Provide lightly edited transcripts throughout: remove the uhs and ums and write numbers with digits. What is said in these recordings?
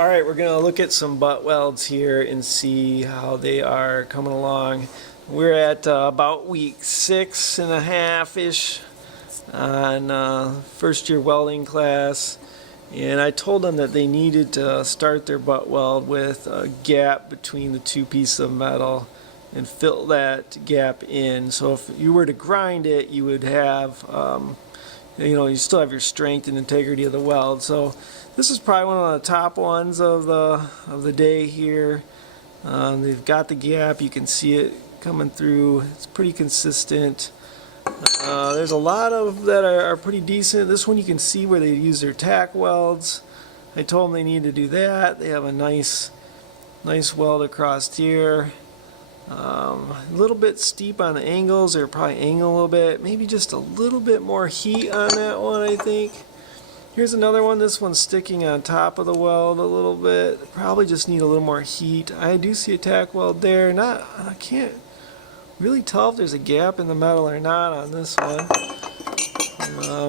Alright, we're going to look at some butt welds here and see how they are coming along. We're at about week 6.5-ish on first year welding class, and I told them that they needed to start their butt weld with a gap between the two pieces of metal and fill that gap in. So if you were to grind it, you would have you still have your strength and integrity of the weld. So this is probably one of the top ones of the day here. They've got the gap, you can see it coming through. It's pretty consistent. There's a lot of that are pretty decent. This one you can see where they use their tack welds. I told them they need to do that. They have a nice weld across here. A little bit steep on the angles. They're probably angle a little bit. Maybe just a little bit more heat on that one, I think. Here's another one. This one's sticking on top of the weld a little bit. Probably just need a little more heat. I do see a tack weld there. I can't really tell if there's a gap in the metal or not on this one.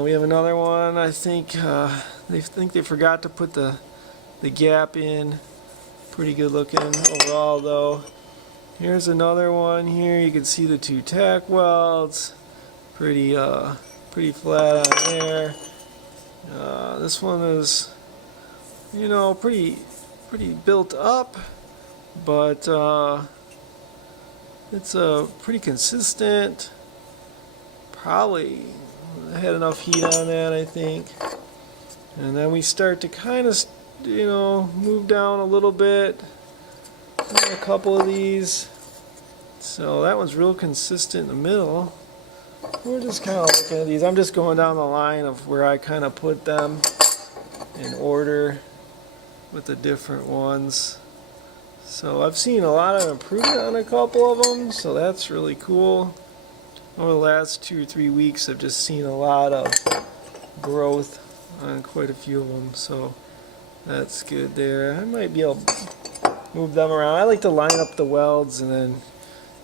We have another one. I think they forgot to put the gap in. Pretty good looking overall though. Here's another one here. You can see the two tack welds. Pretty flat on there. This one is, pretty built up, but it's pretty consistent. Probably had enough heat on that, I think. And then we start to kind of, move down a little bit. A couple of these. So that one's real consistent in the middle. We're just kind of looking at these. I'm just going down the line of where I kind of put them in order with the different ones. So I've seen a lot of improvement on a couple of them, so that's really cool. Over the last 2 or 3 weeks I've just seen a lot of growth on quite a few of them, so that's good there. I might be able to move them around. I like to line up the welds and then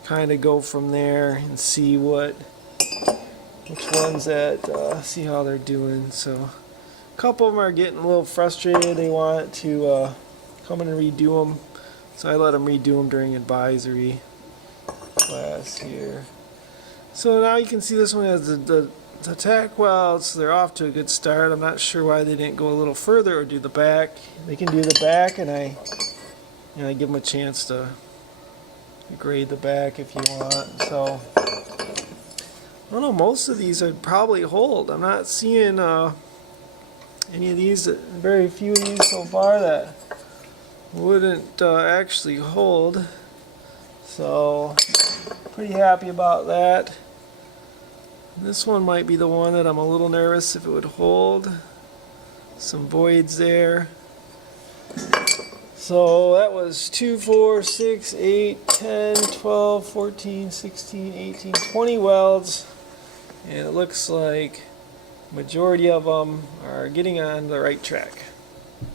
kind of go from there and see which ones see how they're doing. So a couple of them are getting a little frustrated. They want to come in and redo them, so I let them redo them during advisory class here. So now you can see this one has the tack welds. They're off to a good start. I'm not sure why they didn't go a little further or do the back. They can do the back, and I give them a chance to grade the back if you want. So I don't know, most of these would probably hold. I'm not seeing any of these, very few of these so far that wouldn't actually hold. So pretty happy about that. This one might be the one that I'm a little nervous if it would hold. Some voids there. So that was 2, 4, 6, 8, 10, 12, 14, 16, 18, 20 welds. And it looks like majority of them are getting on the right track.